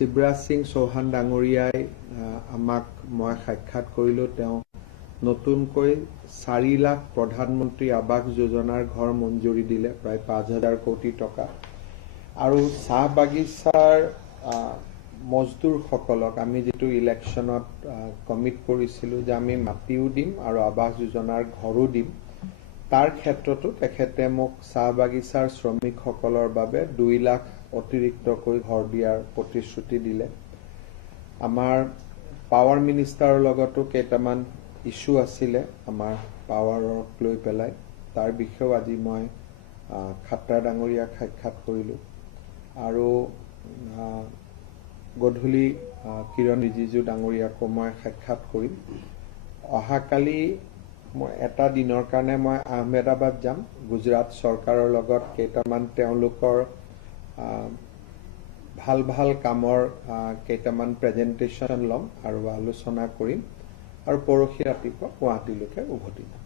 শিৱৰাজ সিং চৌহান ডাঙৰীয়াই আমাক মই সাক্ষাৎ কৰিলোঁ। তেওঁ নতুনকৈ 4 লাখ প্ৰধানমন্ত্ৰী আৱাস যোজনাৰ ঘৰ মঞ্জুৰি দিলে, প্ৰায় 5,000 কোটি টকা। আৰু চাহ বাগিচাৰ মজদুৰসকলক আমি যেটো ইলেকশ্যনত কমিট কৰিছিলোঁ যে আমি মাটিও দিম আৰু আৱাস যোজনাৰ ঘৰো দিম, তাৰ ক্ষেত্ৰতো তেখেতে মোক চাহ বাগিচাৰ শ্ৰমিকসকলৰ বাবে 2 লাখ অতিৰিক্তকৈ ঘৰ দিয়াৰ প্ৰতিশ্ৰুতি দিলে। আমাৰ পাৱাৰ মিনিষ্টাৰৰ লগতো কেইটামান ইস্যু আছিলে আমাৰ পাৱাৰক লৈ পেলাই, তাৰ বিষয়েও আজি মই খাট্টাৰ ডাঙৰীয়াক সাক্ষাৎ কৰিলোঁ। আৰু গধূলি কিৰণ ৰিজিজু ডাঙৰীয়াকো মই সাক্ষাৎ কৰিম। অহাকালি মই এটা দিনৰ কাৰণে মই আহমেদাবাদ যাম। গুজৰাট চৰকাৰৰ লগত কেইটামান তেওঁলোকৰ ভাল কামৰ কেইটামান প্ৰেজেণ্টেশ্যন ল'ম আৰু আলোচনা কৰিম, আৰু পৰহি ৰাতিপুৱা গুৱাহাটীলৈকে উভতি যাম।